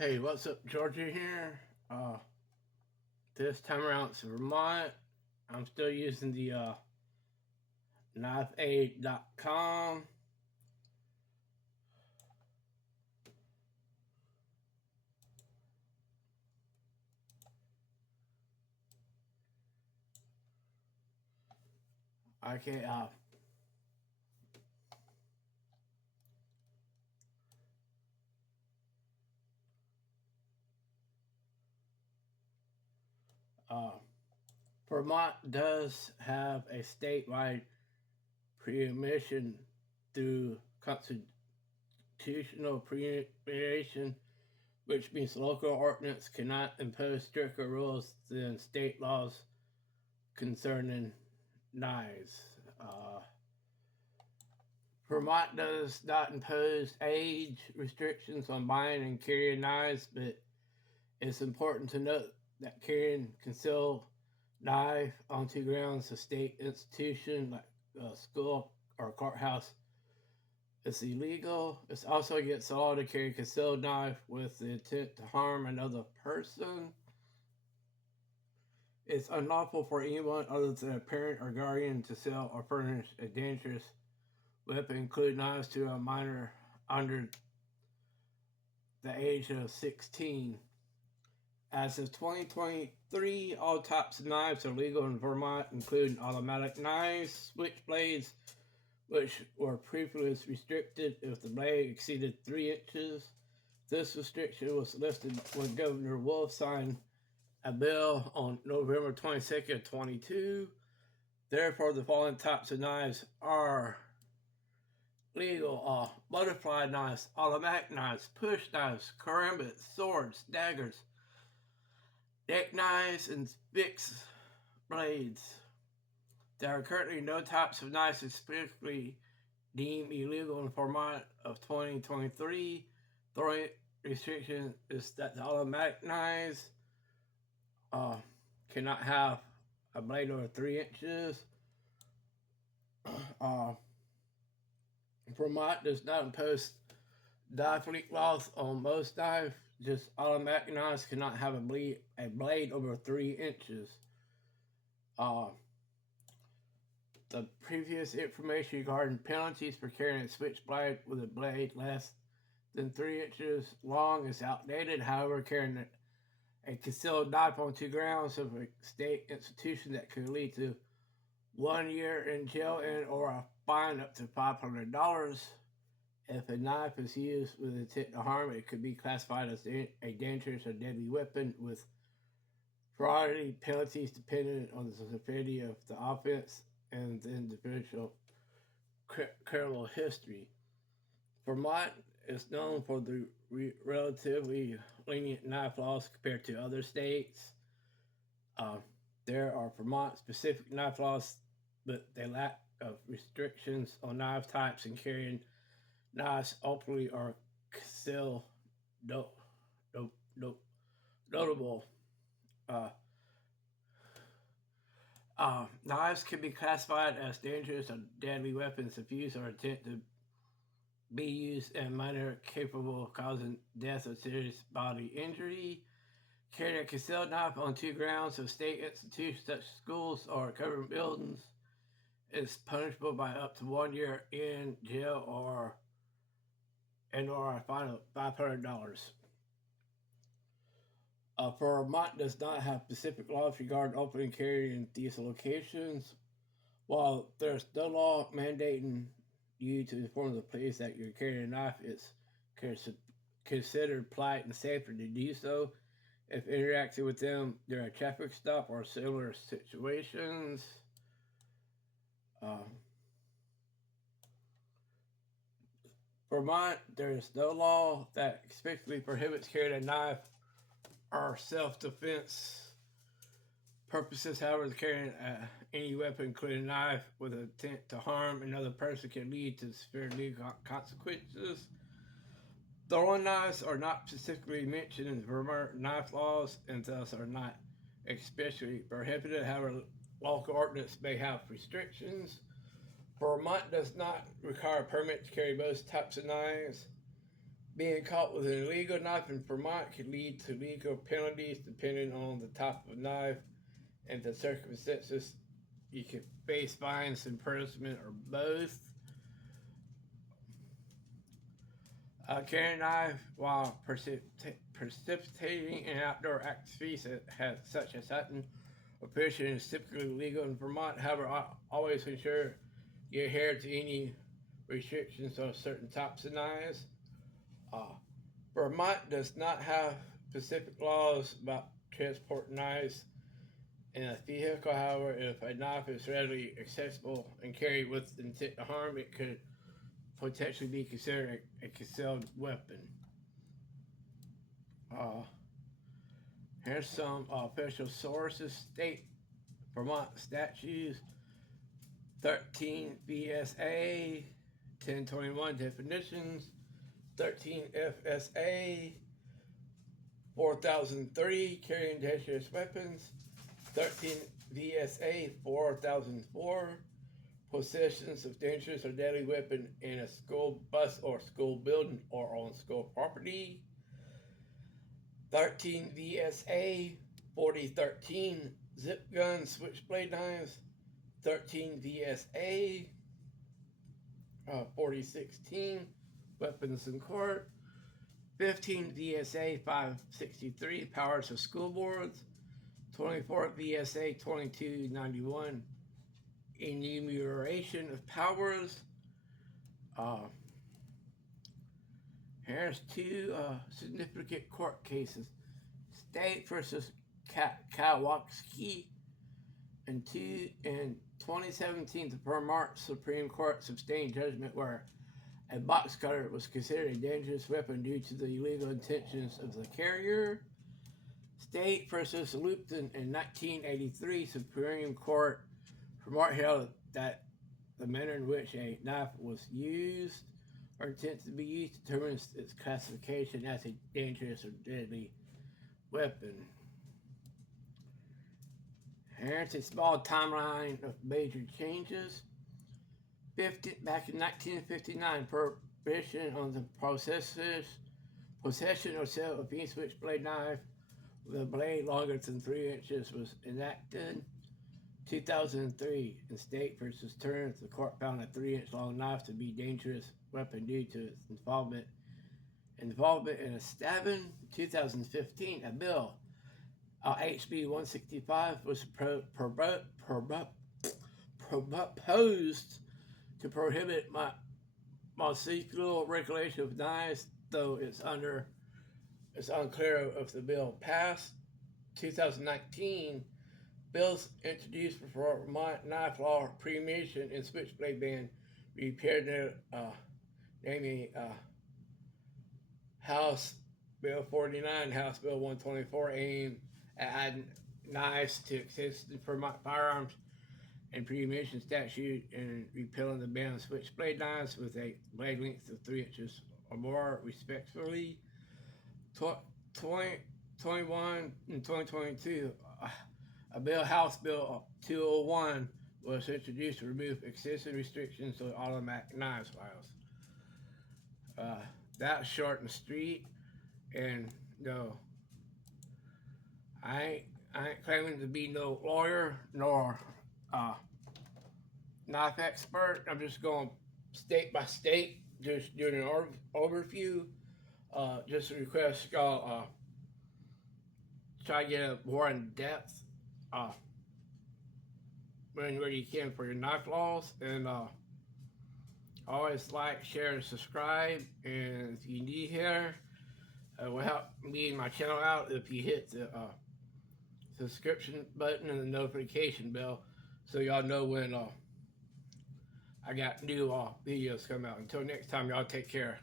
Hey, what's up, Georgia here? This time around it's Vermont. I'm still using the knifeaid.com. Okay, uh, Vermont does have a statewide pre-admission through constitutional pre-admission, which means local ordinance cannot impose stricter rules than state laws concerning knives. Vermont does not impose age restrictions on buying and carrying knives, but it's important to note that carrying concealed knife onto grounds of state institution like a school or courthouse is illegal. It's also against the law to carry a concealed knife with the intent to harm another person. It's unlawful for anyone other than a parent or guardian to sell or furnish a dangerous weapon, including knives, to a minor under the age of 16. As of 2023, all types of knives are legal in Vermont, including automatic knives, switchblades, which were previously restricted if the blade exceeded 3 inches. This restriction was lifted when Governor Wolf signed a bill on November 22nd, 22. Therefore, the following types of knives are legal: butterfly knives, automatic knives, push knives, karambits, swords, daggers, deck knives, and fixed blades. There are currently no types of knives specifically deemed illegal in Vermont of 2023. The only restriction is that the automatic knives uh, cannot have a blade over 3 inches. Uh, Vermont does not impose knife leak laws on most knives. Just automatic knives cannot have a blade over 3 inches. Uh, the previous information regarding penalties for carrying a switchblade with a blade less than 3 inches long is outdated. However, carrying a concealed knife on two grounds of a state institution that could lead to 1 year in jail and or a fine up to $500. If a knife is used with intent to harm, it could be classified as a dangerous or deadly weapon with variety penalties depending on the severity of the offense and the individual criminal history. Vermont is known for the relatively lenient knife laws compared to other states. Uh, there are Vermont-specific knife laws, but they lack of restrictions on knife types and carrying knives openly or still no, no, no, notable. Uh, Knives can be classified as dangerous or deadly weapons if used or attempt to be used in a manner capable of causing death or serious bodily injury. Carrying a concealed knife on two grounds of state institutions such as schools or government buildings is punishable by up to 1 year in jail or a fine of $500. Vermont does not have specific laws regarding open and carry in these locations. While there's no law mandating you to inform the police that you're carrying a knife, it's considered polite and safer to do so if interacting with them during a traffic stop or similar situations. Uh, Vermont, there is no law that explicitly prohibits carrying a knife or self-defense purposes. However, carrying any weapon, including a knife, with intent to harm another person can lead to severe legal consequences. Throwing knives are not specifically mentioned in the Vermont knife laws and thus are not especially prohibited. However, local ordinance may have restrictions. Vermont does not require a permit to carry most types of knives. Being caught with an illegal knife in Vermont could lead to legal penalties depending on the type of knife and the circumstances. You could face fines, imprisonment, or both. Carrying a knife while participating in outdoor activities such as hunting or fishing is typically legal in Vermont. However, always ensure you adhere to any restrictions on certain types of knives. Uh, Vermont does not have specific laws about transporting knives in a vehicle. However, if a knife is readily accessible and carried with intent to harm, it could potentially be considered a concealed weapon. Uh, Here's some official sources. State Vermont statutes 13 VSA 1021 definitions, 13 FSA 4030 carrying dangerous weapons, 13 VSA 4004 possessions of dangerous or deadly weapon in a school bus or school building or on school property, 13 VSA 4013 zip guns, switchblade knives, 13 VSA 4016 weapons in court, 15 VSA 563 powers of school boards, 24 VSA 2291 enumeration of powers. Here's two significant court cases. State versus Kowalski. In 2017, the Vermont Supreme Court sustained judgment where a box cutter was considered a dangerous weapon due to the illegal intentions of the carrier. State versus Lupton in 1983, Supreme Court Vermont held that the manner in which a knife was used or intended to be used determines its classification as a dangerous or deadly weapon. Here's a small timeline of major changes. Back in 1959, prohibition on the possession or sale of any switchblade knife with a blade longer than 3 inches was enacted. 2003, in State versus Turner, the court found a 3-inch long knife to be a dangerous weapon due to its involvement in a stabbing. 2015, a bill, HB 165, was proposed to prohibit marsupial regulation of knives, though it's unclear if the bill passed. 2019, bills introduced for Vermont knife law pre-mission and switchblade ban repaired namely House Bill 49, House Bill 124, aimed at adding knives to existing Vermont firearms and pre-mission statute and repealing the ban on switchblade knives with a blade length of 3 inches or more, respectively. 2021 and 2022, a bill, House Bill 201, was introduced to remove excessive restrictions on automatic knives files. That's short and sweet, and no, I ain't claiming to be no lawyer nor knife expert. I'm just going state by state, just doing an overview. Just a request y'all try to get a more in depth where you can for your knife laws, and always like, share, and subscribe. And if you need here, it will help me and my channel out if you hit the subscription button and the notification bell, so y'all know when I got new videos come out. Until next time, y'all take care.